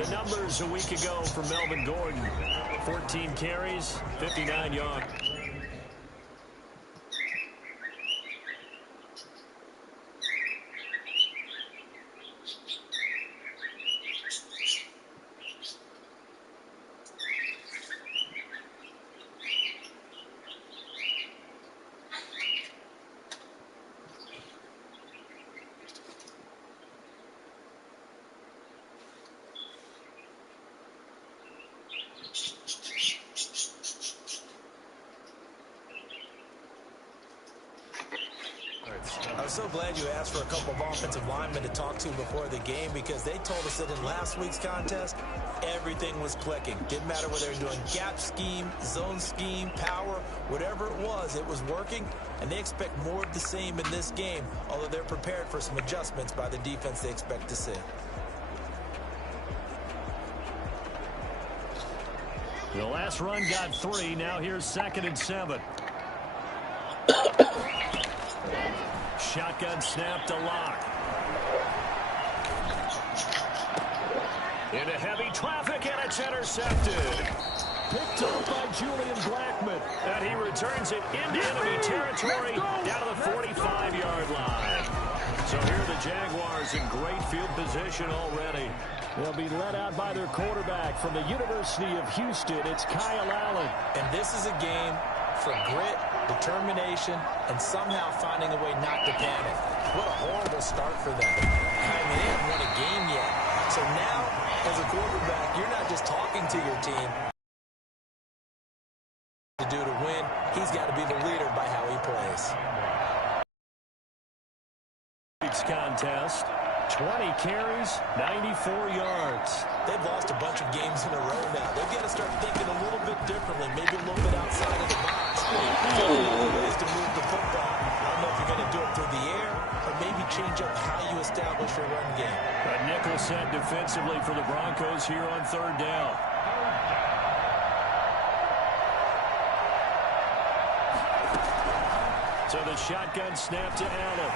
The numbers a week ago for Melvin Gordon. 14 carries, 59 yards. I was so glad you asked for a couple of offensive linemen to talk to before the game, because they told us that in last week's contest, everything was clicking. Didn't matter whether they were doing gap scheme, zone scheme, power, whatever it was working, and they expect more of the same in this game, although they're prepared for some adjustments by the defense they expect to see. The last run got 3. Now here's 2nd and 7. Shotgun snap to Locke. Into heavy traffic, and it's intercepted. Picked up by Julian Blackmon. And he returns it into enemy territory down to the 45-yard line. So here are the Jaguars in great field position already. They'll be led out by their quarterback from the University of Houston. It's Kyle Allen. And this is a game for grit, determination, and somehow finding a way not to panic. What a horrible start for them. I mean, they haven't won a game yet. So now, as a quarterback, you're not just talking to your team to do to win. He's got to be the leader by how he plays. Contest. 20 carries, 94 yards. They've lost a bunch of games in a row now. They've got to start thinking a little bit differently, maybe a little bit outside of the box. Ways to move the football. I don't know if you're going to do it through the air or maybe change up how you establish your run game. A nickel set defensively for the Broncos here on 3rd down. So the shotgun snap to Allen.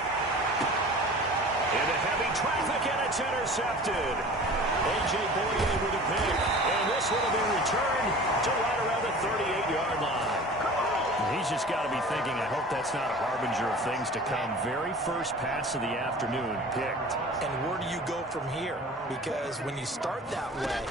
Into heavy traffic, and it's intercepted. A.J. Boye with a pick. And this one will be returned to right around the 38-yard line. He's just got to be thinking, I hope that's not a harbinger of things to come. Very first pass of the afternoon picked. And where do you go from here? Because when you start that way,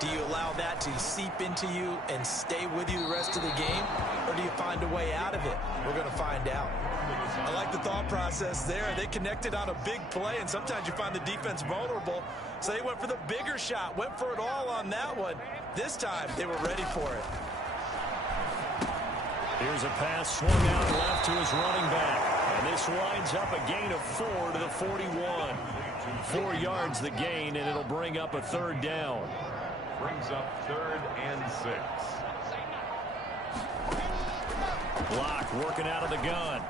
do you allow that to seep into you and stay with you the rest of the game? Or do you find a way out of it? We're going to find out. I like the thought process there. They connected on a big play, and sometimes you find the defense vulnerable. So they went for the bigger shot, went for it all on that one. This time, they were ready for it. Here's a pass swung out left to his running back. And this winds up a gain of 4 to the 41. 4 yards the gain, and it'll bring up a 3rd down. Brings up 3rd and 6. Block working out of the gun.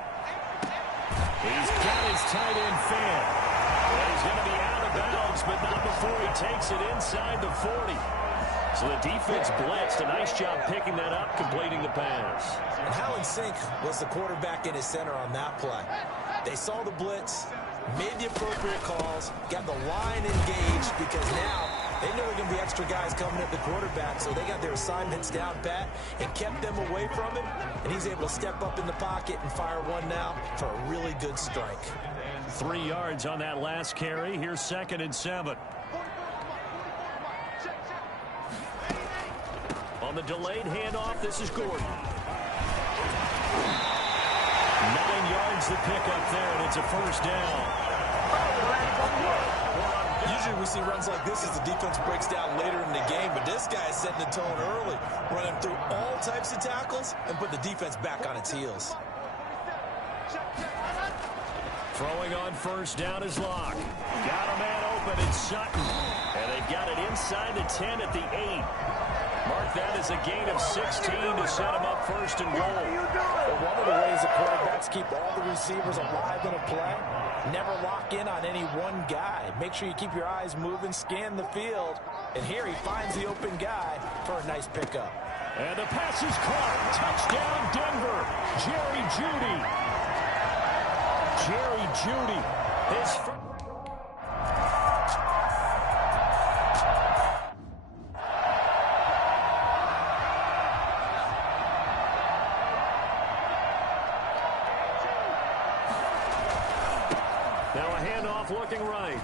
He's got his tight end fan. And he's going to be out of bounds, but not before he takes it inside the 40. So the defense blitzed. A nice job picking that up, completing the pass. And how in sync was the quarterback in his center on that play? They saw the blitz, made the appropriate calls, got the line engaged, because now they know there are going to be extra guys coming at the quarterback, so they got their assignments down pat and kept them away from him, and he's able to step up in the pocket and fire one now for a really good strike. 3 yards on that last carry. Here's 2nd and 7. On the delayed handoff, this is Gordon. 9 yards the pickup there, and it's a 1st down. Usually we see runs like this as the defense breaks down later in the game, but this guy is setting the tone early, running through all types of tackles and put the defense back on its heels. Throwing on 1st down is Locke. Got a man open in Sutton, and they've got it inside the 10 at the 8. Mark that as a gain of 16 to set him up 1st and goal. Well, one of the ways the quarterbacks keep all the receivers alive in a play, never lock in on any one guy. Make sure you keep your eyes moving, scan the field, and here he finds the open guy for a nice pickup. And the pass is caught. Touchdown, Denver. Jerry Jeudy. Jerry Jeudy. His first. Now a handoff looking right.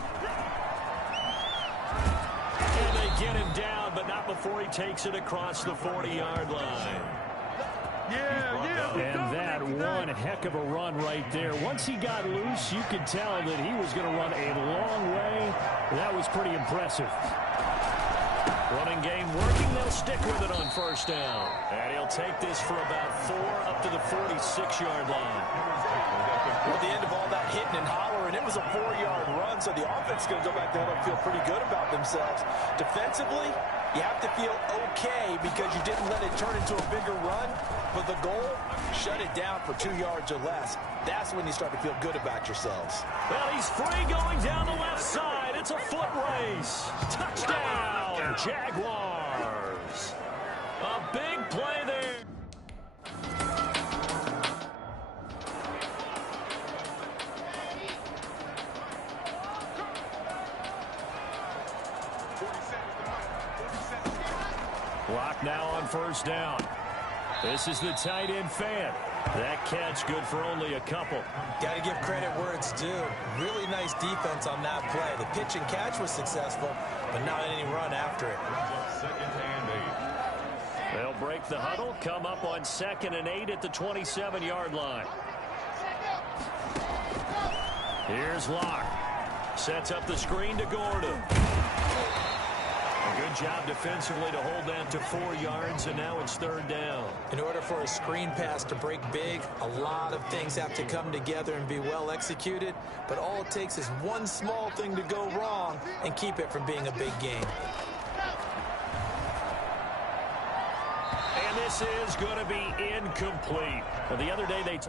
And they get him down, but not before he takes it across the 40-yard line. And that one heck of a run right there. Once he got loose, you could tell that he was going to run a long way. That was pretty impressive. Running game working. They'll stick with it on first down. And he'll take this for about 4 up to the 46-yard line. Well, at the end of all that hitting and hollering, it was a 4-yard run, so the offense is going to go back there and feel pretty good about themselves. Defensively, you have to feel okay because you didn't let it turn into a bigger run. But the goal, shut it down for 2 yards or less. That's when you start to feel good about yourselves. Well, he's free going down the left side. It's a foot race. Touchdown, Jaguars. A big play there. Block now on first down. This is the tight end fan. That catch good for only a couple. Got to give credit where it's due. Really nice defense on that play. The pitch and catch was successful, but not any run after it. They'll break the huddle, come up on 2nd and 8 at the 27-yard line. Here's Locke. Sets up the screen to Gordon. A good job defensively to hold that to 4 yards, and now it's 3rd down. In order for a screen pass to break big, a lot of things have to come together and be well executed, but all it takes is one small thing to go wrong and keep it from being a big game. And this is going to be incomplete. Now, the other day they...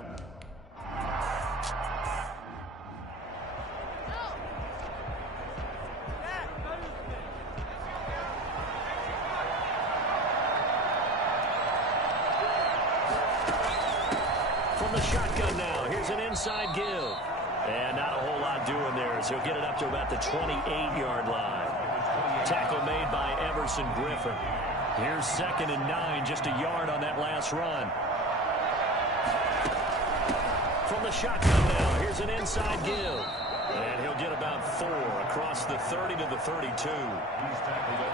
From the shotgun now, here's an inside give. And not a whole lot doing there, so he'll get it up to about the 28-yard line. Tackle made by Everson Griffin. Here's 2nd and 9, just a yard on that last run. From the shotgun now, here's an inside give. And he'll get about 4 across the 30 to the 32.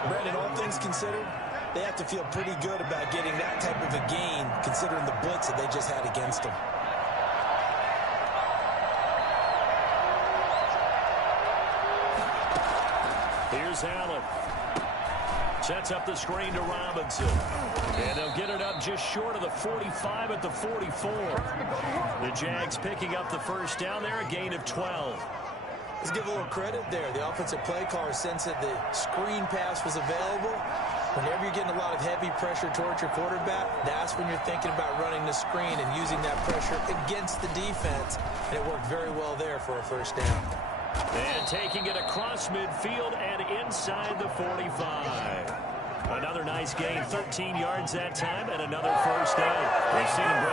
Brandon, all things considered, they have to feel pretty good about getting that type of a gain, considering the blitz that they just had against them. Here's Allen. Sets up the screen to Robinson. And they'll get it up just short of the 45 at the 44. The Jags picking up the first down there, a gain of 12. Let's give a little credit there. The offensive play caller sensed that the screen pass was available. Whenever you're getting a lot of heavy pressure towards your quarterback, that's when you're thinking about running the screen and using that pressure against the defense. And it worked very well there for a first down. And taking it across midfield and inside the 45. Another nice gain, 13 yards that time, and another first down. We've seen him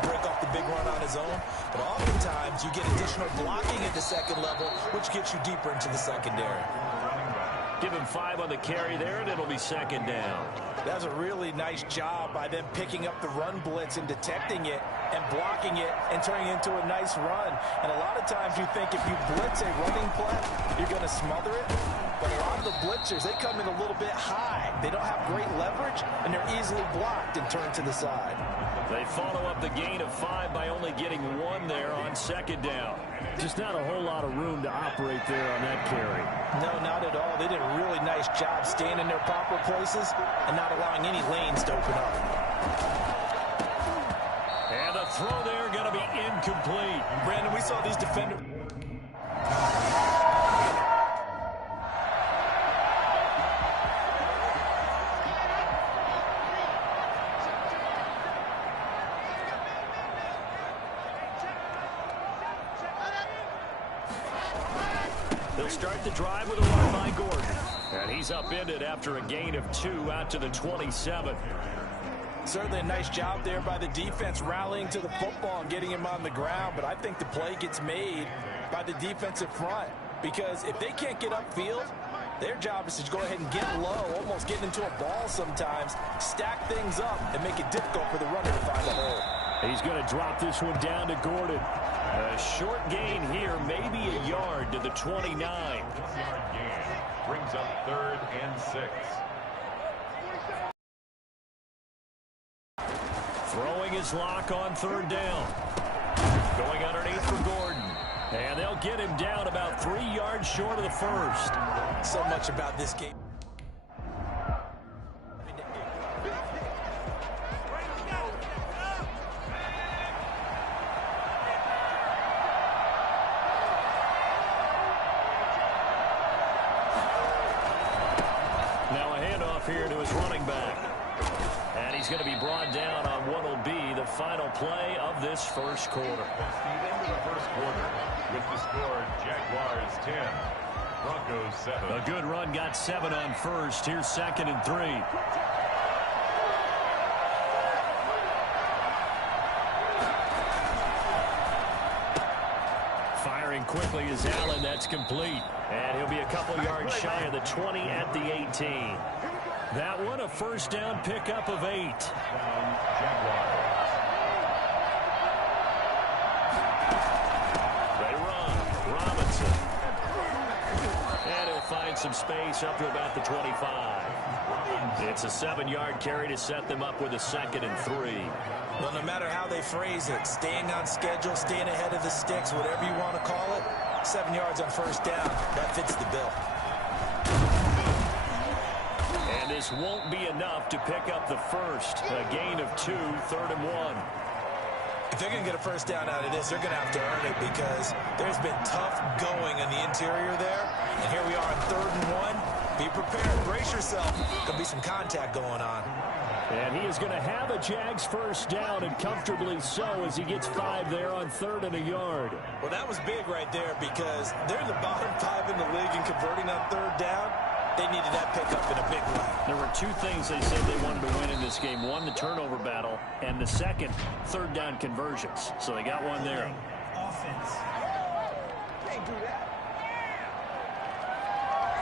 break off the big run on his own, but oftentimes you get additional blocking at the second level, which gets you deeper into the secondary. Give him 5 on the carry there, and it'll be 2nd down. That was a really nice job by them picking up the run blitz and detecting it and blocking it and turning it into a nice run. And a lot of times you think if you blitz a running play, you're going to smother it. But a lot of the blitzers, they come in a little bit high. They don't have great leverage, and they're easily blocked and turned to the side. They follow up the gain of 5 by only getting 1 there on 2nd down. Just not a whole lot of room to operate there on that carry. No, not at all. They did a really nice job staying in their proper places and not allowing any lanes to open up. And the throw there going to be incomplete. Brandon, we saw these defenders. They'll start the drive with a run by Gordon. And he's upended after a gain of 2 out to the 27. Certainly a nice job there by the defense rallying to the football and getting him on the ground. But I think the play gets made by the defensive front. Because if they can't get upfield, their job is to go ahead and get low, almost get into a ball sometimes, stack things up, and make it difficult for the runner to find a hole. He's going to drop this one down to Gordon. A short gain here, maybe a yard to the 29. 6-yard gain brings up 3rd and 6. Throwing his lock on 3rd down. Going underneath for Gordon. And they'll get him down about 3 yards short of the first. So much about this game. Now a handoff here to his running back. And he's going to be brought down on what will be the final play of this first quarter. Steve, into the first quarter with the score Jaguars 10, Broncos 7. A good run got 7 on first. Here's 2nd and 3. Firing quickly is Allen. That's complete. And he'll be a couple yards shy of the 20 at the 18. That one a first down pickup of 8. Jaguars. They run. Robinson. And he'll find some space up to about the 25. It's a 7-yard carry to set them up with a 2nd and 3. Well, no matter how they phrase it, staying on schedule, staying ahead of the sticks, whatever you want to call it, 7 yards on first down, that fits the bill. And this won't be enough to pick up the first. A gain of 2, 3rd and 1. If they're going to get a first down out of this, they're going to have to earn it because there's been tough going in the interior there. And here we are on 3rd and 1. Be prepared. Brace yourself. There'll be some contact going on. And he is going to have a Jags first down, and comfortably so, as he gets 5 there on 3rd and a yard. Well, that was big right there because they're in the bottom 5 in the league in converting on 3rd down. They needed that pickup in a big way. There were 2 things they said they wanted to win in this game. One, the turnover battle, and the second, 3rd down conversions. So they got one there. Offense. Can't do that.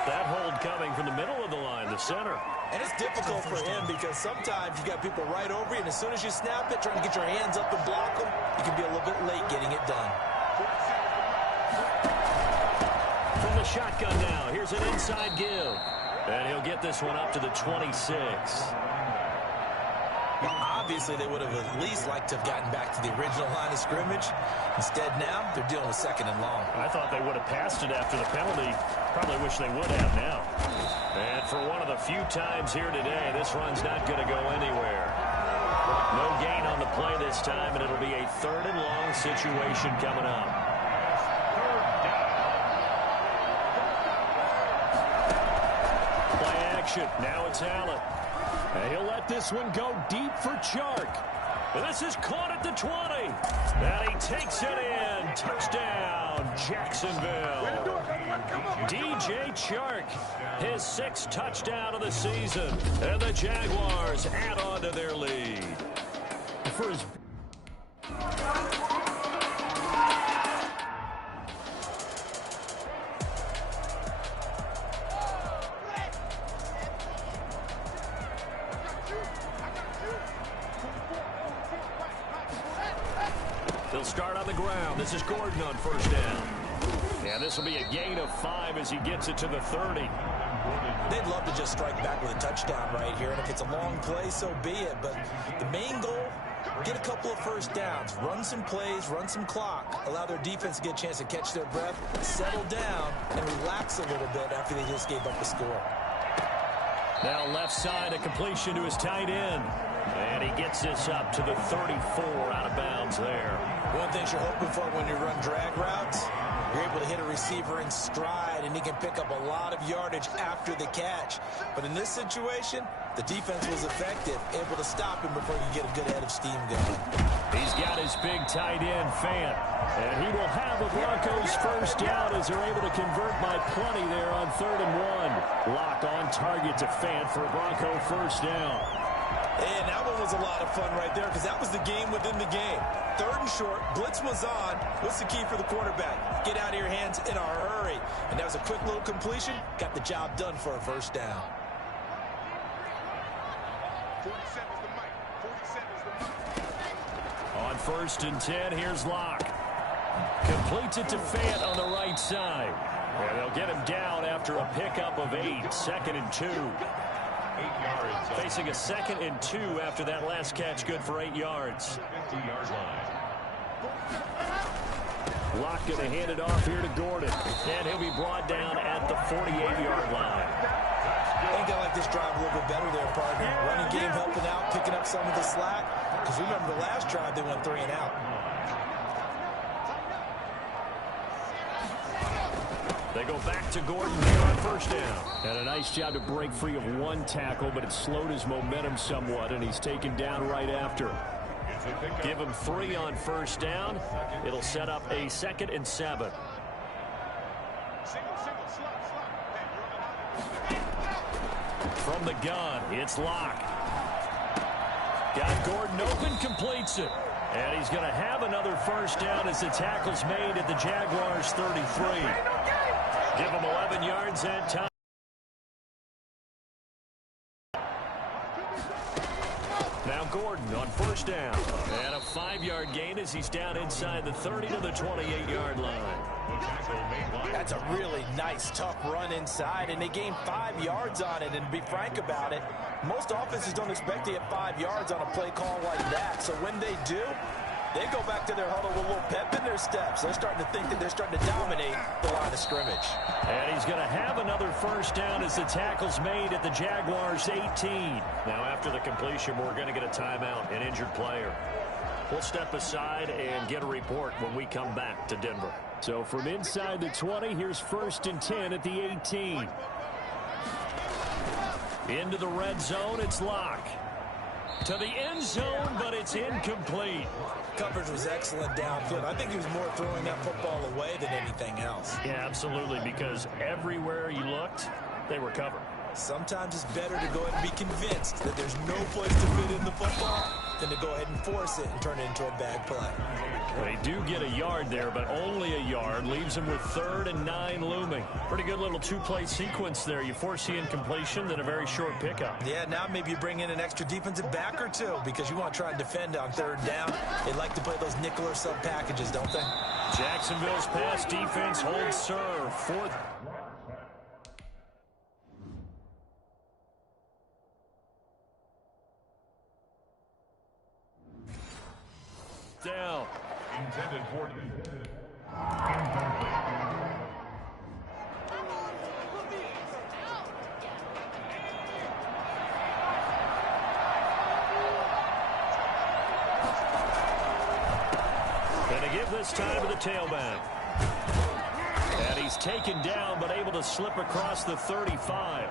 That hold coming from the middle of the line, the center. And it's difficult for him because sometimes you got people right over you, and as soon as you snap it, trying to get your hands up and block them, you can be a little bit late getting it done. From the shotgun now, here's an inside give. And he'll get this one up to the 26. Well, obviously, they would have at least liked to have gotten back to the original line of scrimmage. Instead, now, they're dealing with 2nd and long. I thought they would have passed it after the penalty. Probably wish they would have now. And for one of the few times here today, this run's not going to go anywhere. No gain on the play this time, and it'll be a 3rd and long situation coming up. Play action. Now it's Allen. And he'll let this one go deep for Chark. And this is caught at the 20. And he takes it in. Touchdown, Jacksonville. DJ Chark, his 6th touchdown of the season. And the Jaguars add on to their lead. For his They'll start on the ground. This is Gordon on first down. And this will be a gain of 5 as he gets it to the 30. They'd love to just strike back with a touchdown right here, and if it's a long play, so be it. But the main goal, get a couple of first downs, run some plays, run some clock, allow their defense to get a chance to catch their breath, settle down, and relax a little bit after they just gave up the score. Now left side, a completion to his tight end. And he gets this up to the 34 out of bounds there. One thing you're hoping for when you run drag routes, you're able to hit a receiver in stride, and he can pick up a lot of yardage after the catch. But in this situation, the defense was effective, able to stop him before he could get a good head of steam going. He's got his big tight end, Fant. And he will have the Broncos first down as they're able to convert by plenty there on 3rd and 1. Lock on target to Fant for a Bronco first down. And that one was a lot of fun right there because that was the game within the game. 3rd and short, blitz was on. What's the key for the quarterback? Get out of your hands in a hurry. And that was a quick little completion. Got the job done for a first down. 47's the mic. 47's the mic. On 1st and 10, here's Locke. Completes it to Fant on the right side. And they'll get him down after a pickup of 8. 2nd and 2. 8 yards. Facing a 2nd and 2 after that last catch, good for 8 yards. 50-yard line. Locke going to hand it off here to Gordon. And he'll be brought down at the 48-yard line. I think I like this drive a little bit better there, partner. Running game helping out, picking up some of the slack. Because remember the last drive, they went 3 and out. They go back to Gordon here on 1st down. And a nice job to break free of 1 tackle, but it slowed his momentum somewhat, and he's taken down right after. Give him 3 on 1st down. It'll set up a 2nd and 7. From the gun, it's Locke. Got Gordon open, completes it. And he's going to have another 1st down as the tackle's made at the Jaguars' 33. Give him 11 yards that time. Now Gordon on 1st down. And a 5-yard gain as he's down inside the 30 to the 28-yard line. That's a really nice, tough run inside, and they gained 5 yards on it. And to be frank about it, most offenses don't expect to get 5 yards on a play call like that. So when they do, they go back to their huddle with a little pep in their steps. They're starting to think that they're starting to dominate the line of scrimmage. And he's going to have another 1st down as the tackle's made at the Jaguars' 18. Now after the completion, we're going to get a timeout, an injured player. We'll step aside and get a report when we come back to Denver. So from inside the 20, here's 1st and 10 at the 18. Into the red zone, it's Locke. To the end zone, but it's incomplete. Coverage was excellent downfield. I think he was more throwing that football away than anything else. Yeah, absolutely, because everywhere you looked, they were covered. Sometimes it's better to go ahead and be convinced that there's no place to fit in the football than to go ahead and force it and turn it into a bad play. They do get a yard there, but only a yard. Leaves them with 3rd and 9 looming. Pretty good little 2-play sequence there. You force the incompletion, then a very short pickup. Yeah, now maybe you bring in an extra defensive back or 2 because you want to try and defend on 3rd down. They like to play those nickel or sub packages, don't they? Jacksonville's pass defense holds serve. 4th. Down. Intended for Gonna give this time to the tailback. And he's taken down, but able to slip across the 35.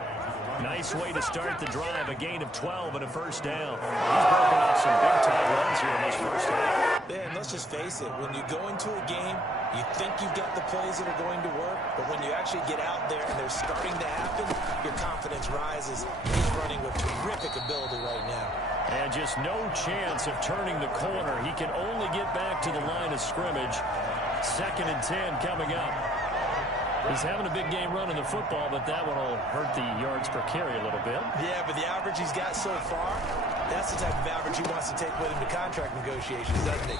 Nice way to start the drive. A gain of 12 and a 1st down. He's broken out some big-time runs here in this 1st half. Yeah, and let's just face it. When you go into a game, you think you've got the plays that are going to work, but when you actually get out there and they're starting to happen, your confidence rises. He's running with terrific ability right now. And just no chance of turning the corner. He can only get back to the line of scrimmage. 2nd and 10 coming up. He's having a big game running the football, but that one will hurt the yards per carry a little bit. Yeah, but the average he's got so far, that's the type of average he wants to take with him to contract negotiations, doesn't he?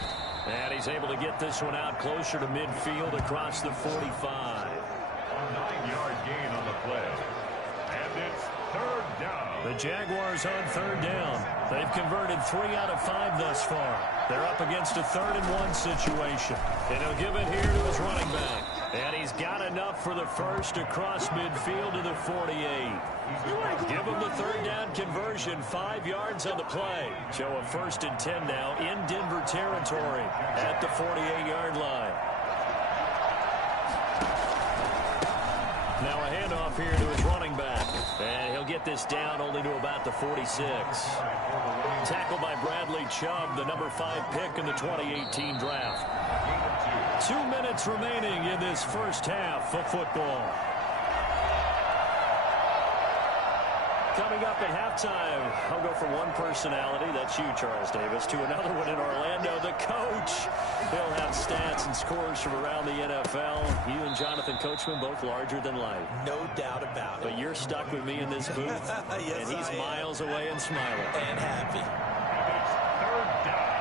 And he's able to get this one out closer to midfield across the 45. a 9-yard gain on the play. And it's 3rd down. The Jaguars on 3rd down. They've converted 3 out of 5 thus far. They're up against a 3rd and 1 situation. And he'll give it here to his running back. And he's got enough for the 1st across midfield to the 48. Give him the 3rd down conversion. 5 yards on the play. So a 1st and 10 now in Denver territory at the 48-yard line. Now a handoff here to his running back. And he'll get this down only to about the 46. Tackled by Bradley Chubb, the number 5 pick in the 2018 draft. 2 minutes remaining in this 1st half of football. Coming up at halftime, I'll go from one personality, that's you, Charles Davis, to another one in Orlando, the coach. He'll have stats and scores from around the NFL. You and Jonathan Coachman, both larger than life. No doubt about it. But you're stuck with me in this booth, yes, and he's miles away and smiling. And happy. It's 3rd down.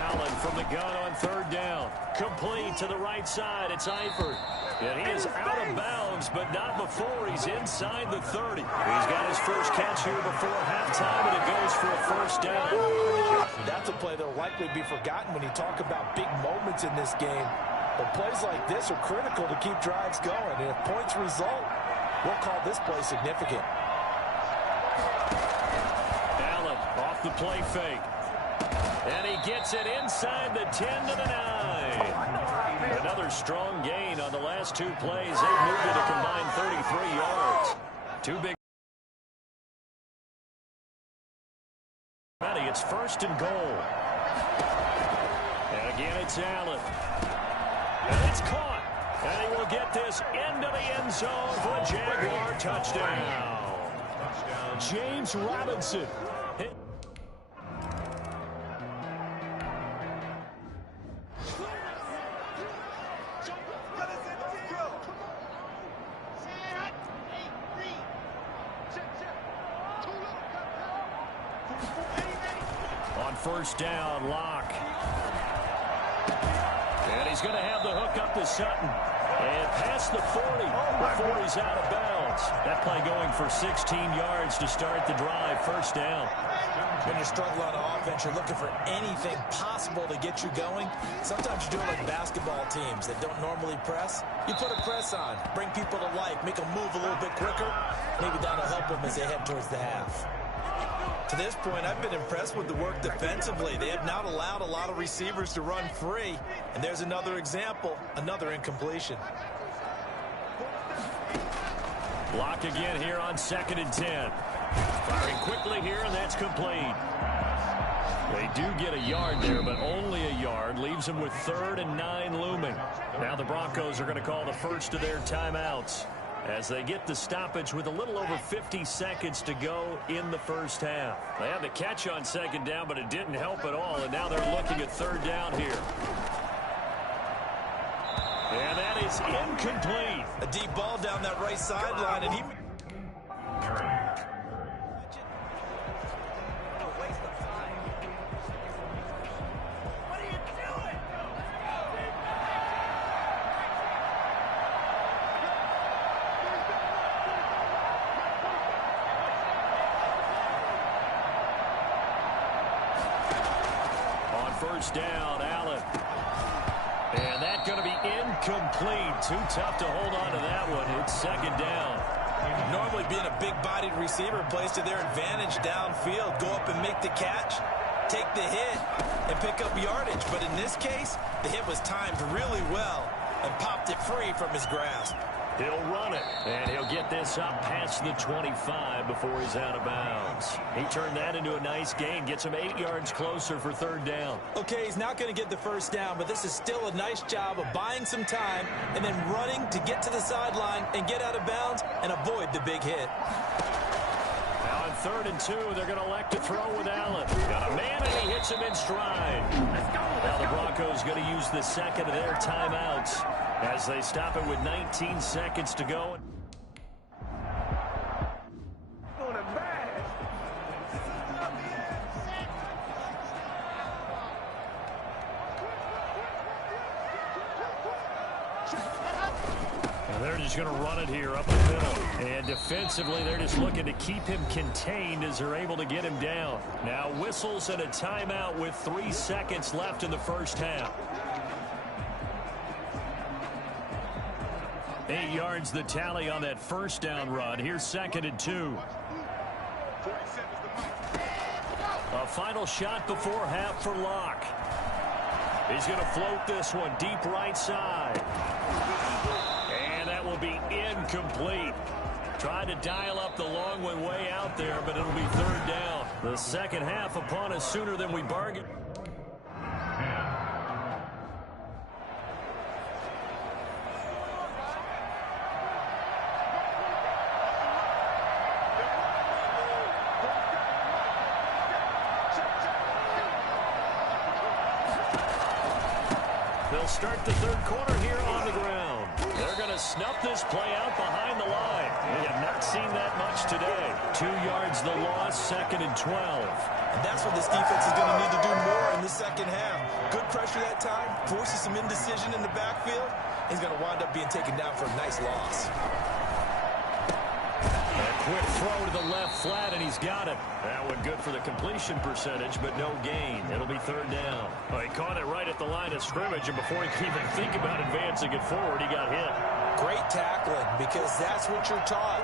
Allen from the gun on third down. Complete to the right side. It's Eifert. And he is out of bounds, but not before he's inside the 30. He's got his first catch here before halftime, and it goes for a first down. That's a play that will likely be forgotten when you talk about big moments in this game. But plays like this are critical to keep drives going. And if points result, we'll call this play significant. Allen off the play fake. And he gets it inside the 10 to the 9. Another strong gain on the last two plays. They've moved it a combined 33 yards. Two big. It's first and goal. And again, it's Allen. And it's caught. And he will get this into the end zone for a Jaguar touchdown. James Robinson. On first down, Locke. And he's going to have the hook up to Sutton. And past the 40 before he's out of bounds. That play going for 16 yards to start the drive. First down. When you're struggling on offense, you're looking for anything possible to get you going. Sometimes you do it like basketball teams that don't normally press. You put a press on, bring people to life, make them move a little bit quicker. Maybe that'll help them as they head towards the half. To this point, I've been impressed with the work defensively. They have not allowed a lot of receivers to run free. And there's another example, another incompletion. Block again here on 2nd and 10. Firing quickly here, and that's complete. They do get a yard there, but only a yard. Leaves them with 3rd and 9 looming. Now the Broncos are going to call the first of their timeouts as they get the stoppage with a little over 50 seconds to go in the first half. They had the catch on 2nd down, but it didn't help at all, and now they're looking at 3rd down here. And that is incomplete. A deep ball down that right sideline, and he... First down, Allen. And that's going to be incomplete. Too tough to hold on to that one. It's 2nd down. Normally being a big-bodied receiver plays to their advantage downfield. Go up and make the catch, take the hit, and pick up yardage. But in this case, the hit was timed really well and popped it free from his grasp. He'll run it, and he'll get this up past the 25 before he's out of bounds. He turned that into a nice gain, gets him 8 yards closer for 3rd down. Okay, he's not going to get the first down, but this is still a nice job of buying some time and then running to get to the sideline and get out of bounds and avoid the big hit. Now on 3rd and 2, they're going to elect to throw with Allen. Got a man, and he hits him in stride. Now the Broncos going to use the second of their timeouts as they stop it with 19 seconds to go. And they're just going to run it here up the middle. And defensively, they're just looking to keep him contained as they're able to get him down. Now whistles and a timeout with 3 seconds left in the first half. 8 yards the tally on that first down run. Here's 2nd and 2. A final shot before half for Locke. He's going to float this one deep right side. And that will be incomplete. Tried to dial up the long one way out there, but it'll be 3rd down. The second half upon us sooner than we bargained. They'll start the 3rd quarter here on the ground. They're going to snuff this play out behind the line. We have not seen that much today. 2 yards the loss, 2nd and 12. And that's what this defense is going to need to do more in the second half. good pressure that time, forces some indecision in the backfield. He's going to wind up being taken down for a nice loss. A quick throw to the left flat, and he's got it. That one good for the completion percentage, but no gain. It'll be third down. Oh, he caught it right at the line of scrimmage, and before he could even think about advancing it forward, he got hit. Great tackling, because that's what you're taught.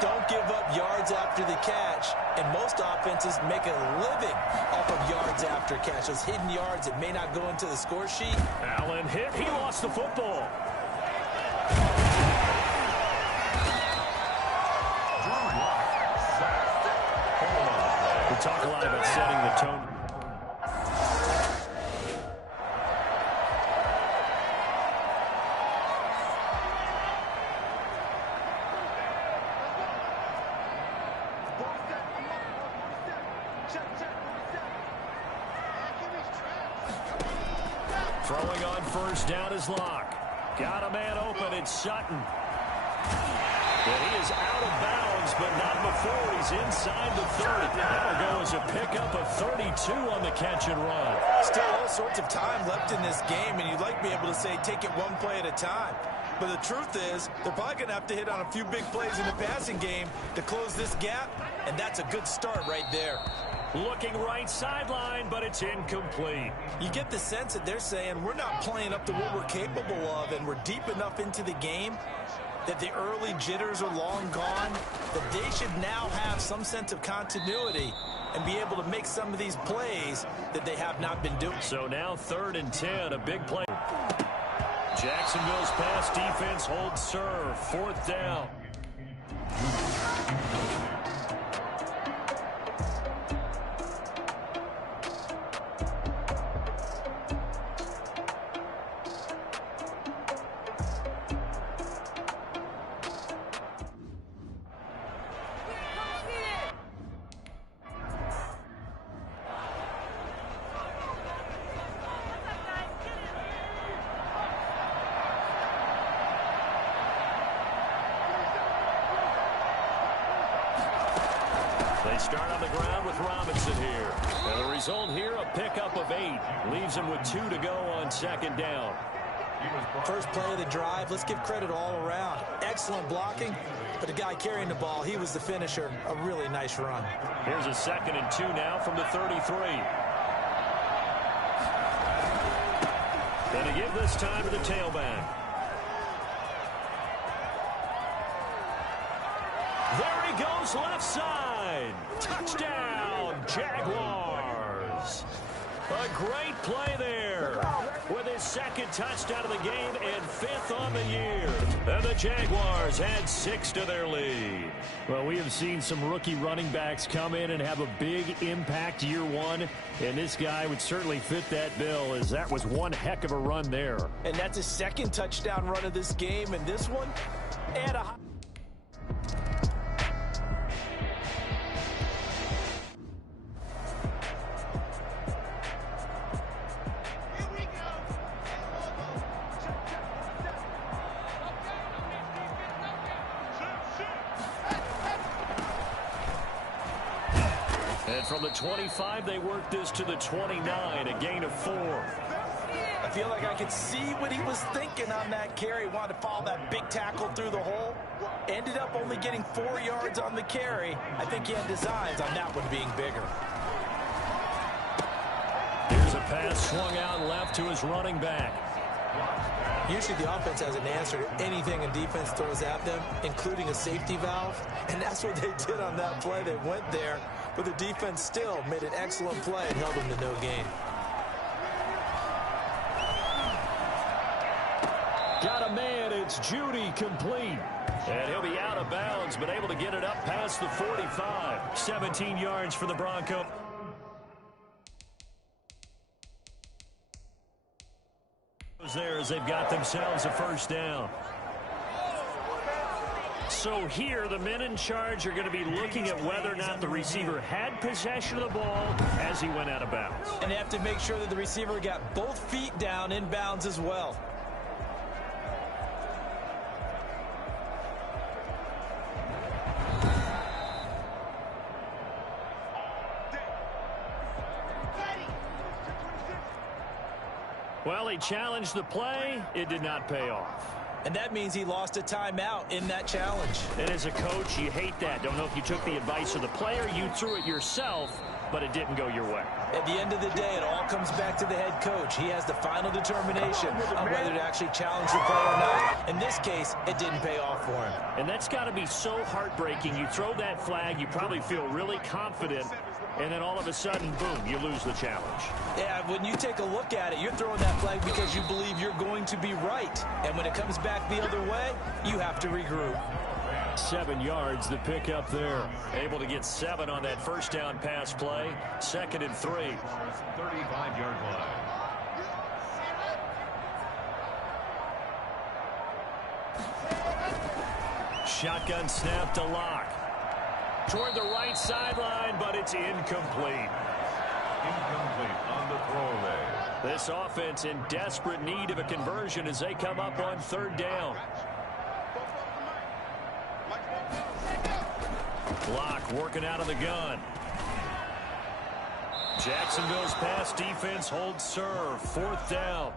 Don't give up yards after the catch, and most offenses make a living off of yards after catch. Those hidden yards that may not go into the score sheet. Allen hit. He lost the football. We talk a lot about setting the tone. Throwing on first down is Locke. Got a man open. It's Sutton. But he is out of bounds, but not before he's inside the 30. That'll go as a pickup of 32 on the catch and run. Still all sorts of time left in this game, and you'd like to be able to say take it one play at a time. But the truth is, they're probably going to have to hit on a few big plays in the passing game to close this gap, and that's a good start right there. Looking right sideline, but it's incomplete. You get the sense that they're saying we're not playing up to what we're capable of, and we're deep enough into the game that the early jitters are long gone, that they should now have some sense of continuity and be able to make some of these plays that they have not been doing. So now 3rd and 10, a big play. Jacksonville's pass defense holds serve. 4th down. They start on the ground with Robinson here. And the result here, a pickup of 8. Leaves him with 2 to go on 2nd down. First play of the drive, let's give credit all around. Excellent blocking, but the guy carrying the ball, he was the finisher. A really nice run. Here's a 2nd and 2 now from the 33. And to give this time to the tailback. There he goes, left side. Touchdown, Jaguars. A great play there with his 2nd touchdown of the game and 5th on the year. And the Jaguars add 6 to their lead. Well, we have seen some rookie running backs come in and have a big impact year one. And this guy would certainly fit that bill, as that was one heck of a run there. And that's his 2nd touchdown run of this game. And this one, and a... And from the 25, they work this to the 29, a gain of 4. I feel like I could see what he was thinking on that carry. Wanted to follow that big tackle through the hole. Ended up only getting 4 yards on the carry. I think he had designs on that one being bigger. Here's a pass swung out left to his running back. Usually the offense has an answer to anything a defense throws at them, including a safety valve. And that's what they did on that play. They went there, but the defense still made an excellent play and held them to no gain. Got a man, it's Judy, complete. And he'll be out of bounds, but able to get it up past the 45. 17 yards for the Broncos. There as they've got themselves a 1st down. So here, the men in charge are going to be looking at whether or not the receiver had possession of the ball as he went out of bounds. And they have to make sure that the receiver got both feet down in bounds as well. Well, he challenged the play. It did not pay off. And that means he lost a timeout in that challenge. And as a coach, you hate that. Don't know if you took the advice of the player, you threw it yourself, but it didn't go your way. At the end of the day, it all comes back to the head coach. He has the final determination on whether to actually challenge the play or not. In this case, it didn't pay off for him. And that's got to be so heartbreaking. You throw that flag, you probably feel really confident, and then all of a sudden, boom, you lose the challenge. Yeah, when you take a look at it, you're throwing that flag because you believe you're going to be right. And when it comes back the other way, you have to regroup. 7 yards, the pick up there. Able to get 7 on that first down pass play. 2nd and 3. 35-yard line. Shotgun snap to Locke. Toward the right sideline, but it's incomplete. Incomplete on the throwaway. This offense in desperate need of a conversion as they come up on 3rd down. Locke working out of the gun. Jacksonville's pass defense holds serve. 4th down.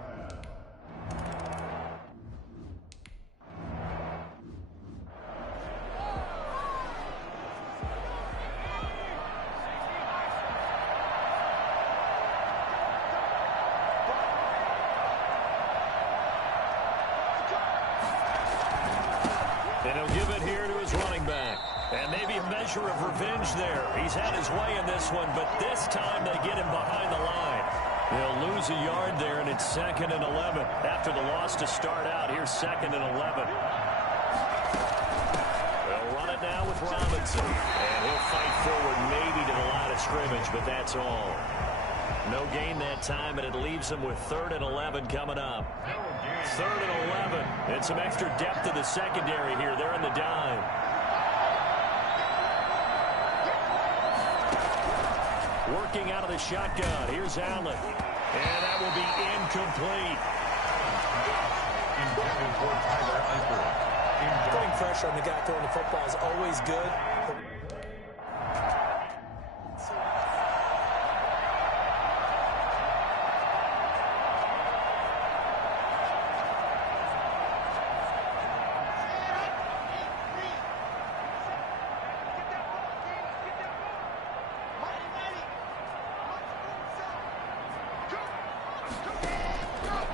And he'll give it here to his running back. And maybe a measure of revenge there. He's had his way in this one, but this time they get him behind the line. They'll lose a yard there, and it's 2nd and 11. After the loss to start out, here's 2nd and 11. They'll run it now with Robinson. And he'll fight forward maybe to the line of scrimmage, but that's all. No gain that time, and it leaves them with 3rd and 11 coming up. 3rd and 11. And some extra depth to the secondary here. They're in the dime. Working out of the shotgun. Here's Allen. And that will be incomplete. Putting pressure on the guy throwing the football is always good.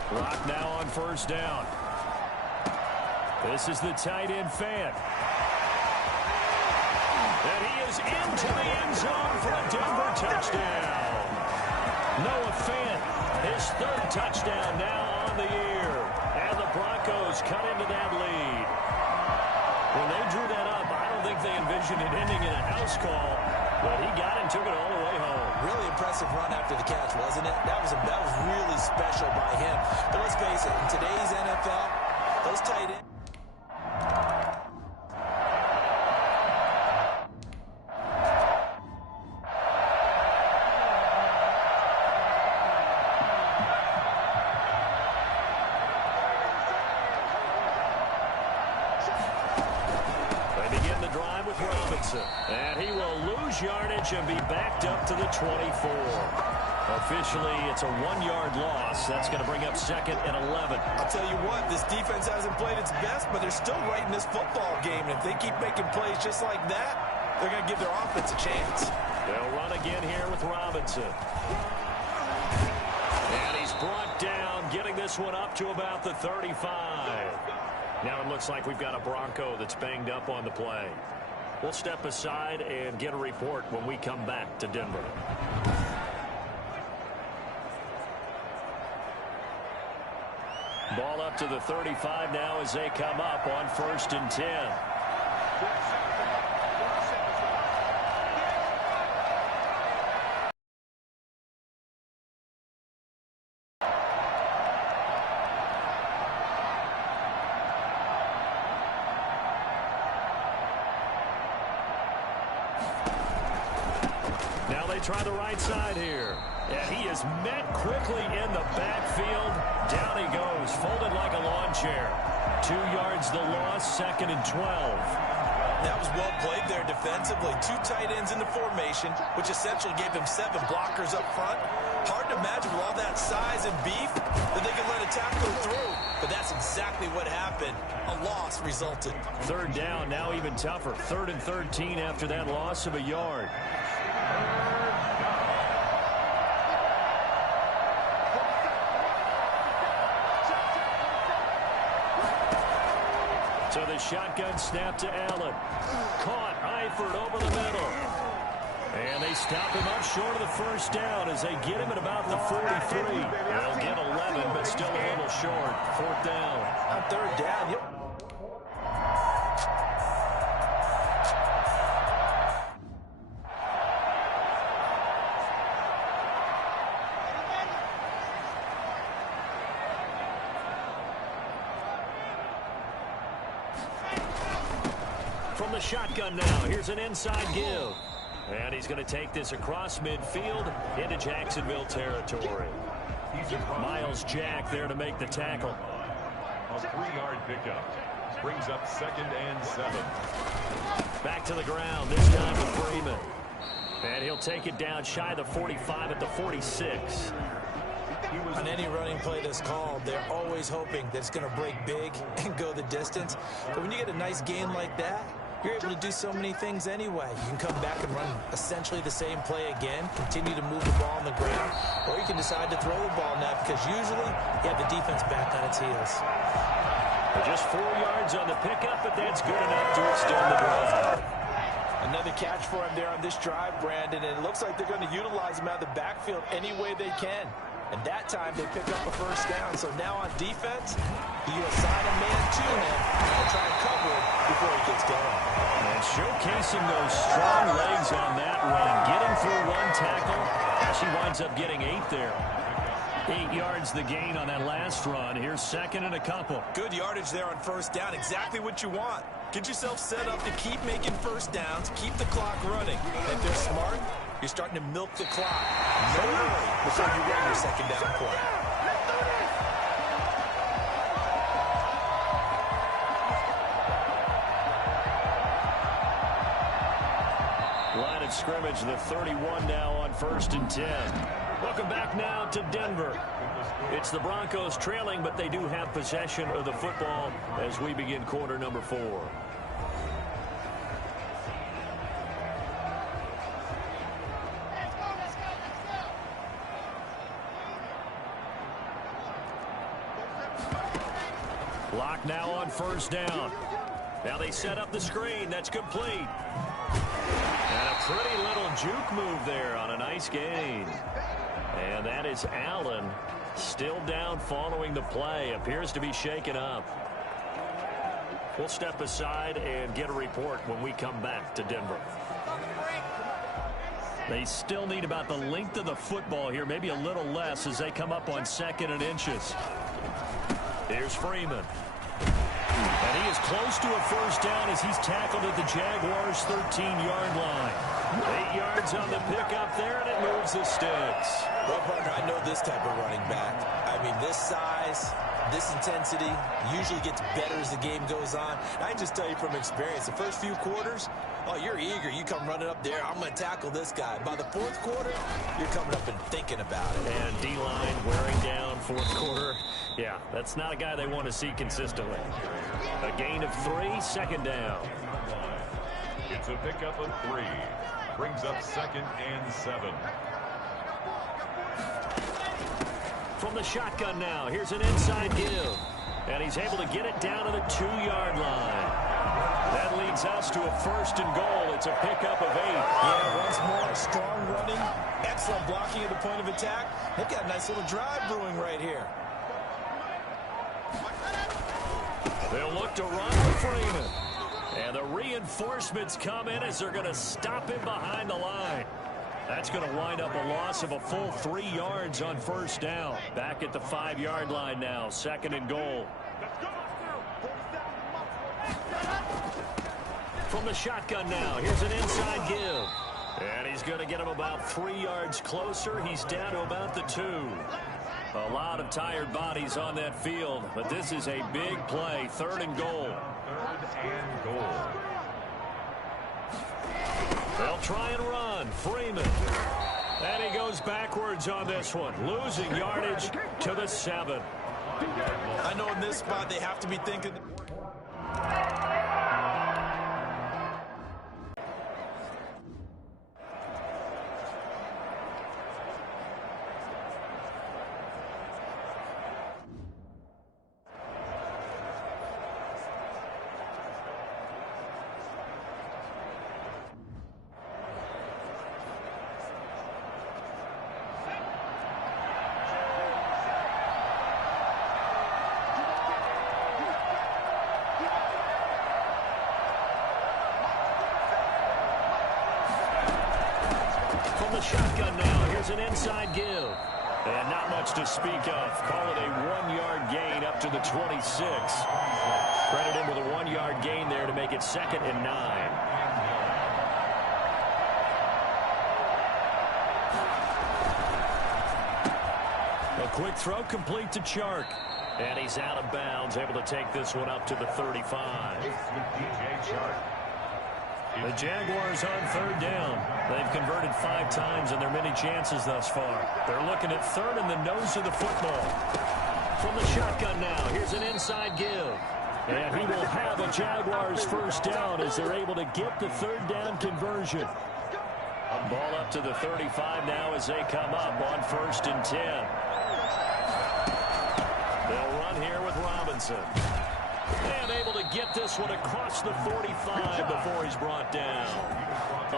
Rock now on 1st down. This is the tight end Fant. And he is into the end zone for a Denver touchdown. Noah Fant, his 3rd touchdown now on the year. And the Broncos cut into that lead. When they drew that up, I don't think they envisioned it ending in a house call. But he got it and took it all the way home. Really impressive run after the catch, wasn't it? That was really special by him. But let's face it, in today's NFL, those tight ends. And he will lose yardage and be backed up to the 24. Officially, it's a 1-yard loss. That's going to bring up 2nd and 11. I'll tell you what, this defense hasn't played its best, but they're still right in this football game. And if they keep making plays just like that, they're going to give their offense a chance. They'll run again here with Robinson. And he's brought down, getting this one up to about the 35. Now it looks like we've got a Bronco that's banged up on the play. We'll step aside and get a report when we come back to Denver. Ball up to the 35 now as they come up on 1st and 10. Try the right side here. And he is met quickly in the backfield. Down he goes, folded like a lawn chair. 2 yards the loss, 2nd and 12. That was well played there defensively. 2 tight ends in the formation, which essentially gave them 7 blockers up front. Hard to imagine with all that size and beef that they exactly what happened. A loss resulted. Third down, now even tougher. 3rd and 13 after that loss of a yard. So the shotgun snap to Allen. Caught, Eifert over the middle. And they stop him up short of the first down as they get him at about the 43. They'll get 11, but still a little short. 4th down. On 3rd down, yep. From the shotgun now, here's an inside give. And he's going to take this across midfield into Jacksonville territory. Miles Jack there to make the tackle. A 3-yard pickup. Brings up 2nd and 7. Back to the ground, this time to Freeman. And he'll take it down shy of the 45 at the 46. On any running play that's called, they're always hoping that it's going to break big and go the distance. But when you get a nice game like that, you're able to do so many things anyway. You can come back and run essentially the same play again, continue to move the ball on the ground, or you can decide to throw the ball now because usually you have the defense back on its heels. Just 4 yards on the pickup, but that's good enough to extend the drive. Another catch for him there on this drive, Brandon, and it looks like they're going to utilize him out of the backfield any way they can. And that time they pick up a first down. So now on defense, do you assign a man to him and try and cover it before he gets going? And showcasing those strong legs on that run. Getting through 1 tackle. She winds up getting 8 there. 8 yards the gain on that last run. Here's 2nd and a couple. Good yardage there on first down. Exactly what you want. Get yourself set up to keep making first downs, keep the clock running. And if they're smart, you're starting to milk the clock. No hurry before you run your 2nd down play. Line of scrimmage, the 31 now on 1st and 10. Welcome back now to Denver. It's the Broncos trailing, but they do have possession of the football as we begin quarter number 4. Block now on 1st down. Now they set up the screen. That's complete. And a pretty little juke move there on a nice gain. And that is Allen still down following the play. Appears to be shaken up. We'll step aside and get a report when we come back to Denver. They still need about the length of the football here, maybe a little less as they come up on 2nd and inches. Here's Freeman. And he is close to a first down as he's tackled at the Jaguars' 13-yard line. 8 yards on the pickup there, and it moves the sticks. Well, partner, I know this type of running back. I mean, this size, this intensity usually gets better as the game goes on. I can just tell you from experience, the first few quarters, oh, you're eager. You come running up there, I'm going to tackle this guy. By the 4th quarter, you're coming up and thinking about it. And D-line wearing down 4th quarter. Yeah, that's not a guy they want to see consistently. A gain of 3, 2nd down. It's a pickup of 3. Brings up 2nd and 7. From the shotgun now, here's an inside give. And he's able to get it down to the 2-yard line. That leads us to a 1st and goal. It's a pickup of 8. Yeah, once more, strong running, excellent blocking at the point of attack. They've got a nice little drive brewing right here. They'll look to run with Freeman. And the reinforcements come in as they're going to stop him behind the line. That's going to wind up a loss of a full 3 yards on 1st down. Back at the 5-yard line now, 2nd and goal. From the shotgun now, here's an inside give. And he's going to get him about 3 yards closer. He's down to about the 2. A lot of tired bodies on that field, but this is a big play. 3rd and goal. 3rd and goal. They'll try and run. Freeman. And he goes backwards on this one, losing yardage to the 7. I know in this spot they have to be thinking. From the shotgun now, here's an inside give. And not much to speak of. Call it a 1-yard gain up to the 26. Credit him with a 1-yard gain there to make it 2nd and 9. A quick throw complete to Chark. And he's out of bounds, able to take this one up to the 35. The Jaguars on 3rd down. They've converted 5 times in their many chances thus far. They're looking at 3rd in the nose of the football. From the shotgun now, here's an inside give. And he will have a Jaguars 1st down as they're able to get the 3rd down conversion. Ball up to the 35 now as they come up on 1st and 10. They'll run here with Robinson. And able to get this one across the 45 before he's brought down.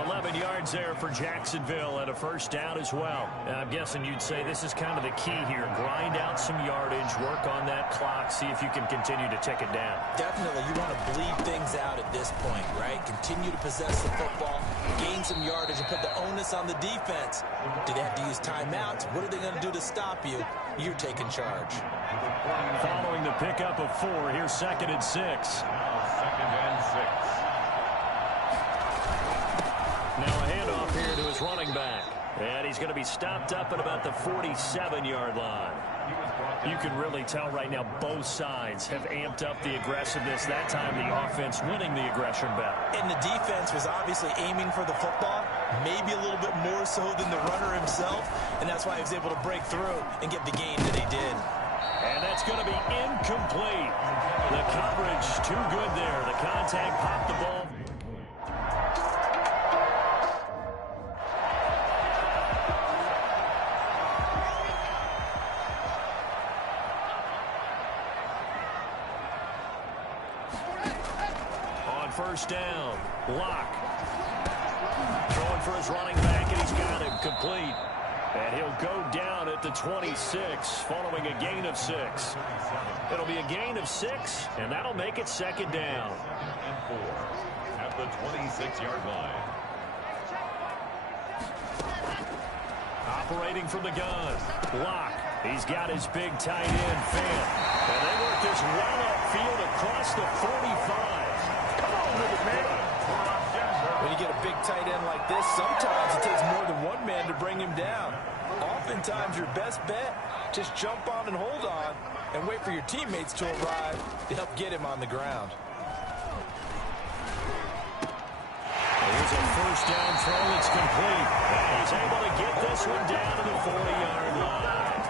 11 yards there for Jacksonville and a 1st down as well. And I'm guessing you'd say this is kind of the key here. Grind out some yardage, work on that clock, see if you can continue to tick it down. Definitely, you want to bleed things out at this point, right? Continue to possess the football, gain some yardage, and put the onus on the defense. Do they have to use timeouts? What are they going to do to stop you? You're taking charge. Following the pickup of 4, here's 2nd and 6. Now a handoff here to his running back. And he's going to be stopped up at about the 47-yard line. You can really tell right now both sides have amped up the aggressiveness. That time the offense winning the aggression battle. And the defense was obviously aiming for the football, maybe a little bit more so than the runner himself. And that's why he was able to break through and get the gain that he did. And that's going to be incomplete. The coverage too good there. The contact popped the ball. On 1st down, Locke. Throwing for his running back, and he's got him complete. And he'll go down at the 26 following a gain of 6. It'll be a gain of 6, and that'll make it 2nd down. And 4 at the 26-yard line. Operating from the gun, Locke. He's got his big tight end, Fant. And they work this well upfield across the 45. Come on with it, man. When you get a big tight end like this, sometimes it takes more than one man to bring him down. Oftentimes, your best bet, just jump on and hold on and wait for your teammates to arrive to help get him on the ground. Here's a 1st down throw that's complete. And he's able to get this one down to the 40-yard line.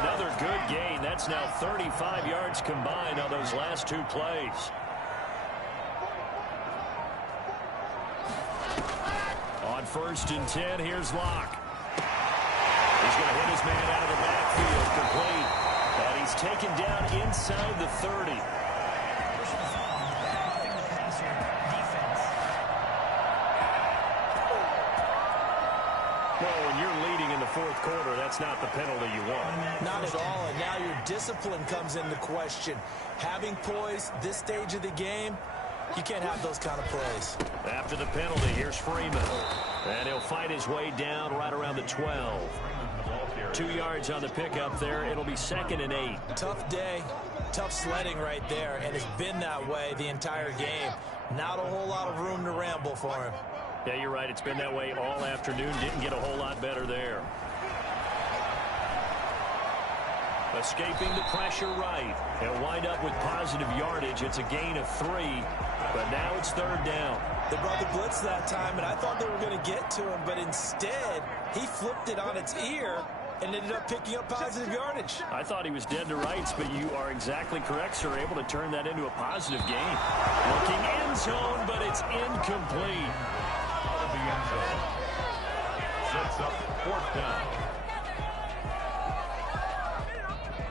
Another good gain. That's now 35 yards combined on those last 2 plays. On 1st and 10, here's Locke. He's going to hit his man out of the backfield, complete. And he's taken down inside the 30. Well, when you're leading in the 4th quarter, that's not the penalty you want. Not at all, and now your discipline comes into question. Having poise this stage of the game, you can't have those kind of plays. After the penalty, here's Freeman. And he'll fight his way down right around the 12. 2 yards on the pickup there. It'll be 2nd and 8. Tough day, tough sledding right there, and it's been that way the entire game. Not a whole lot of room to ramble for him. Yeah, you're right. It's been that way all afternoon. Didn't get a whole lot better there. Escaping the pressure right. They'll wind up with positive yardage. It's a gain of 3, but now it's 3rd down. They brought the blitz that time, and I thought they were going to get to him, but instead, he flipped it on its ear and ended up picking up positive yardage. I thought he was dead to rights, but you are exactly correct, sir. Able to turn that into a positive gain. Looking end zone, but it's incomplete. Out of the end zone. Sets up 4th down.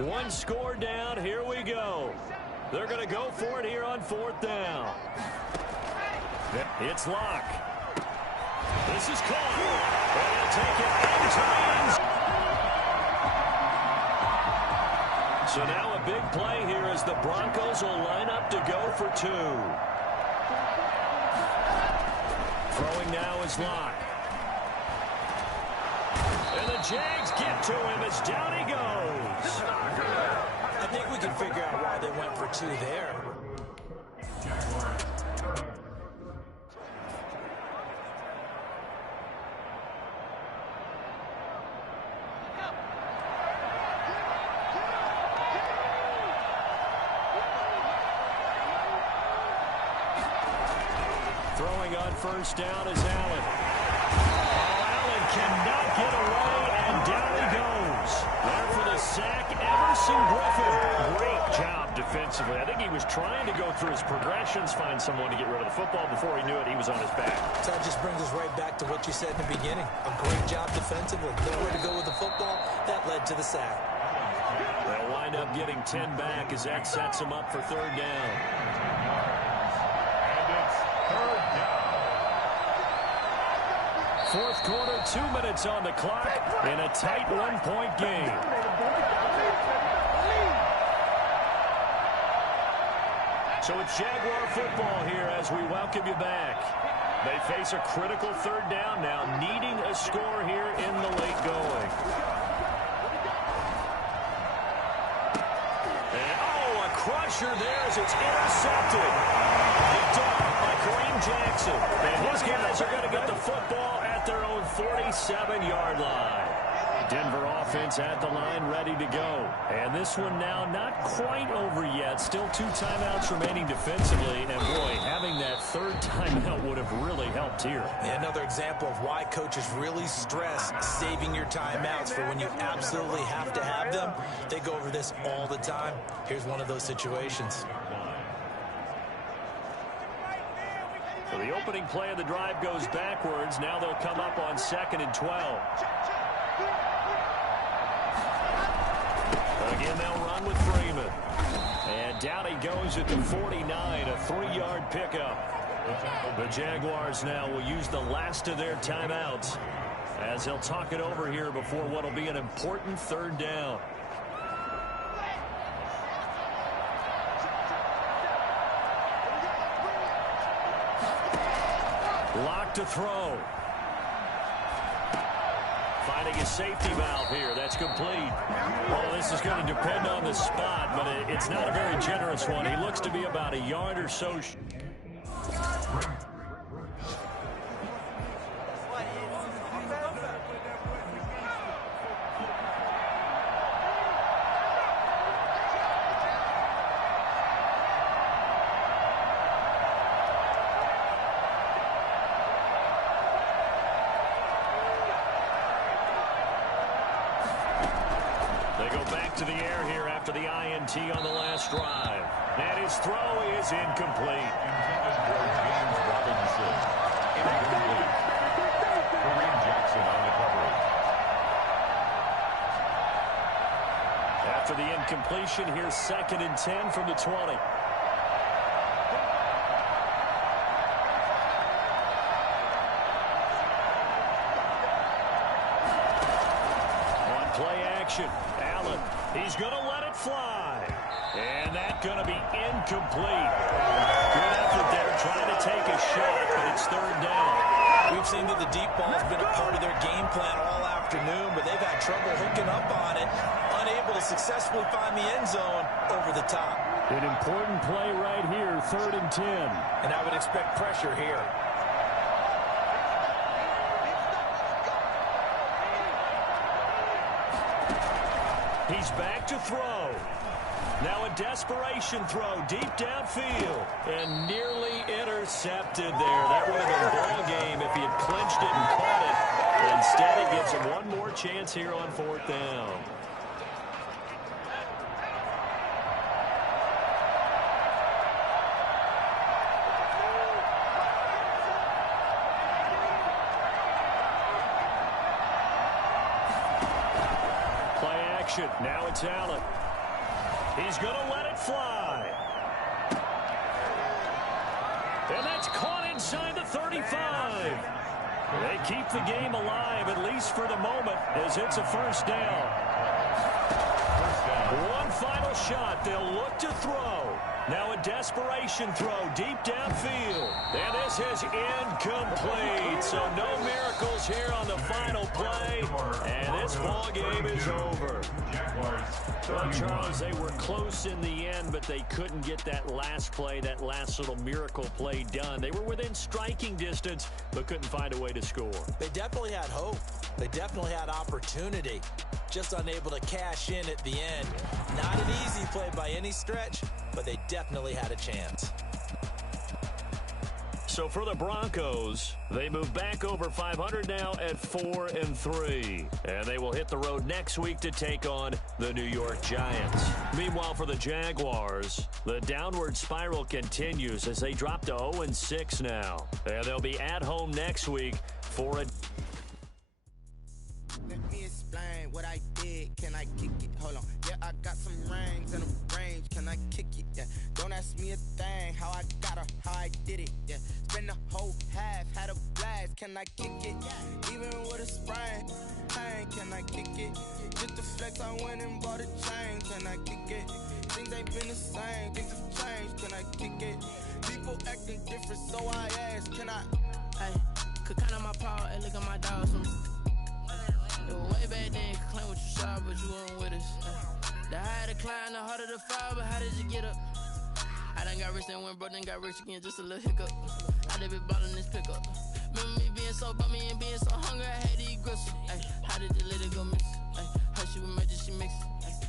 One score down. Here we go. They're going to go for it here on 4th down. It's Locke. This is caught. They're going to take it into the end zone. So now a big play here as the Broncos will line up to go for 2. Throwing now is Locke. And the Jags get to him as down he goes. I think we can figure out why they went for 2 there. Throwing on 1st down is Allen. Oh, Allen cannot get away, and down he goes. There for the sack, Emerson Griffin. Great job defensively. I think he was trying to go through his progressions, find someone to get rid of the football. Before he knew it, he was on his back. So that just brings us right back to what you said in the beginning. A great job defensively. Nowhere to go with the football. That led to the sack. They'll wind up getting 10 back as that sets him up for 3rd down. And it's 3rd down. 4th quarter, 2 minutes on the clock in a tight 1-point game. So it's Jaguar football here as we welcome you back. They face a critical 3rd down now, needing a score here in the late going. And, oh, a crusher there as it's intercepted. Picked up by Kareem Jackson. And his guys are going to get the football at their own 47-yard line. Denver offense at the line, ready to go. And this one now not quite over yet. Still 2 timeouts remaining defensively. And, boy, having that 3rd timeout would have really helped here. Another example of why coaches really stress saving your timeouts for when you absolutely have to have them. They go over this all the time. Here's one of those situations. So the opening play of the drive goes backwards. Now they'll come up on 2nd and 12. Again, they'll run with Freeman. And down he goes at the 49, a 3-yard pickup. The Jaguars now will use the last of their timeouts as they'll talk it over here before what will be an important 3rd down. Locked to throw. Finding a safety valve here. That's complete. Well, this is going to depend on the spot, but it's not a very generous one. He looks to be about a yard or so. To the air here after the INT on the last drive. And his throw is incomplete. Intended for James Robinson. Incomplete. Kareem Jackson on the coverage. After the incompletion, here's 2nd and 10 from the 20. On play action, Allen. He's going to let it fly. And that's going to be incomplete. Good effort there trying to take a shot, but it's 3rd down. We've seen that the deep ball has been a part of their game plan all afternoon, but they've had trouble hooking up on it, unable to successfully find the end zone over the top. An important play right here, 3rd and 10. And I would expect pressure here. He's back to throw. Now a desperation throw deep downfield. And nearly intercepted there. That would have been a ball game if he had clinched it and caught it. Instead, it gives them one more chance here on 4th down. Play action. Now it's Allen. He's going to let it fly. And that's caught inside the 35. They keep the game alive, at least for the moment, as it's a 1st down. One final shot. They'll look to throw. Now a desperation throw deep downfield. And this is incomplete. So no miracles here on the final play. And this ball game is over. Well, Charles, they were close in the end, but they couldn't get that last play, that last little miracle play done. They were within striking distance, but couldn't find a way to score. They definitely had hope. They definitely had opportunity. Just unable to cash in at the end. Not an easy play by any stretch, but they definitely had a chance. So for the Broncos, they move back over 500 now at 4-3. And they will hit the road next week to take on the New York Giants. Meanwhile, for the Jaguars, the downward spiral continues as they drop to 0-6 now. And they'll be at home next week for a... Let me explain what I did. Can I kick it? Hold on. Yeah, I got some rings and a range. Can I kick it? Yeah. Don't ask me a thing. How I got her, how I did it. Yeah. Spend the whole half, had a blast. Can I kick it? Even with a sprain. Pain, can I kick it? Just to flex, I went and bought a chain. Can I kick it? Things ain't been the same. Things have changed. Can I kick it? People acting different, so I ask. Can I? Hey, could count on my power and look at my dogs. Way back then, could claim what you saw, but you weren't with us. The higher the climb, the harder the fall, but how did you get up? I done got rich, then went broke, then got rich again, just a little hiccup. I done been ballin' this pickup. Remember me being so bummy and being so hungry, I had to eat gristle. Ay, how did you let it go miss? Ay, how she was magic, she mixed.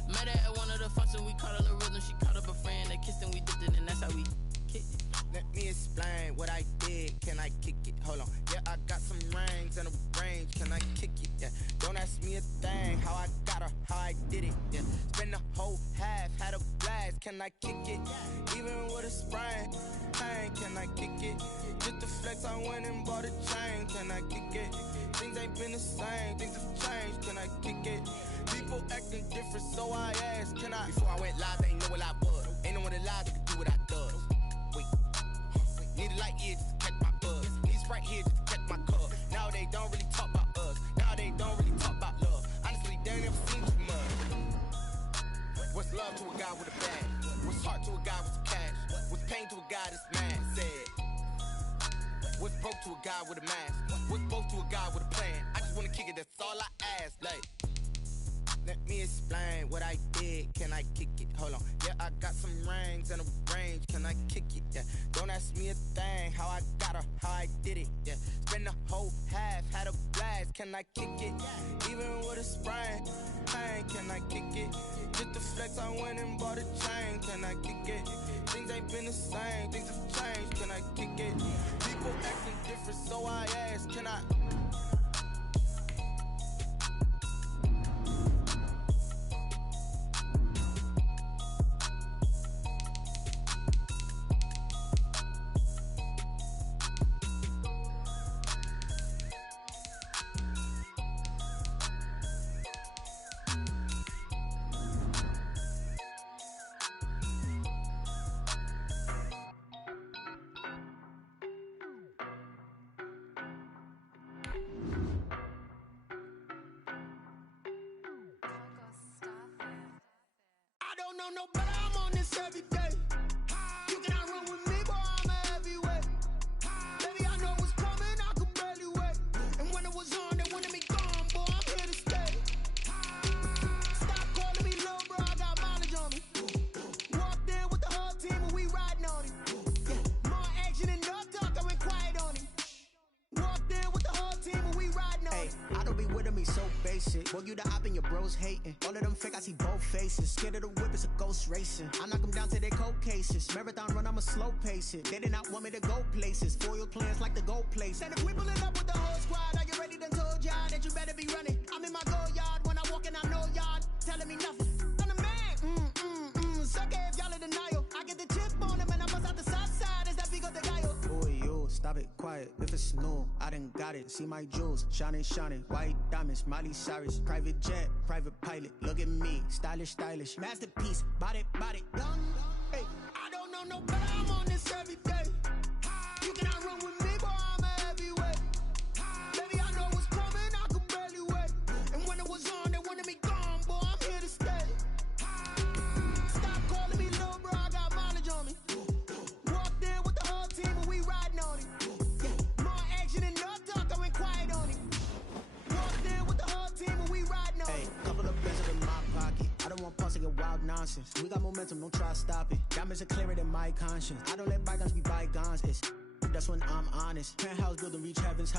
Met her at one of the functions, we caught a little rhythm, she caught up a friend, they kissed and we dipped it, and that's how we kicked it. Let me explain what I did. Can I kick it? Hold on. Yeah, I got some rings and a range. Can I kick it? Yeah. Don't ask me a thing. How I got her, how I did it. Yeah. Spend the whole half, had a blast. Can I kick it? Even with a sprain. Pain, can I kick it? Just to flex, I went and bought a chain. Can I kick it? Things ain't been the same. Things have changed. Can I kick it? People acting different, so I asked. Can I? Before I went live, they ain't know what I was. Ain't no one alive that could do what I does. Wait. Need a light here just to catch my buzz. Need Sprite here just to catch my cup. Now they don't really talk about us. Now they don't really talk about love. Honestly, they ain't never seen too much. What's love to a guy with a bag? What's heart to a guy with some cash? What's pain to a guy that's mad? Said. What's broke to a guy with a mask? What's both to a guy with a plan? I just wanna kick it, that's all I ask. Like, let me explain what I did. Can I kick it? Hold on. Yeah, I got some rings and a range. Can I kick it? Yeah. Don't ask me a thing. How I got her, how I did it. Yeah. Spend the whole half, had a blast. Can I kick it? Even with a sprain. Pain, can I kick it? Just to flex, I went and bought a chain. Can I kick it? Things ain't been the same. Things have changed. Can I kick it? People acting different, so I ask. Can I? No, but I'm on this every day. You cannot run with me, boy, I'm a heavyweight. Baby, I know what's coming, I could barely wait. And when it was on, they wanted me gone, boy, I'm here to stay. Stop calling me low, bro, I got mileage on me. Walked in with the whole team and we riding on it. Yeah. More action and no talk, I went quiet on it. Walked in with the whole team and we riding on it. I don't be with me so basic. Boy, you the op and your bros hoes hating. All of them fake, I see both faces. Scared of the whip, it's a ghost racing. I knock them down to their cold cases. Marathon run, I'ma slow pace it. They did not want me to go places. Foil plans like the gold place. And if we pulling up with the whole squad, are you ready? Done told y'all that you better be running. I'm in my go yard when I walk in, I know y'all telling me nothing. I'm the man. Suck it if y'all in denial. I get the chip on them and I bust out the south side. Is that big of the guy? Boy, yo, stop it, quiet. If it's new, I done got it. See my jewels, shining, shining. White diamonds, Miley Cyrus. Private jet, private pilot. Look at me, stylish, stylish. Masterpiece, body, young. Hey, I don't know no better. I'm on this every day. You cannot run with me, boy. I'm a heavyweight. Baby, I know what's coming. I could barely wait. And when it was on, they wanted me gone, boy. I'm here to stay. Stop calling me little bro. I got mileage on me. Walked in with the whole team and we riding on it. Yeah, more action and no talk. I went quiet on it. Walked in with the whole team and we riding on it. Hey, couple of pesos in my pocket. I don't want pulse to get wild nonsense. We got momentum, don't try to stop it. Diamonds are clearer than my conscience. I don't let bygones be bygones. That's when I'm honest. Penthouse building, reach heaven's height.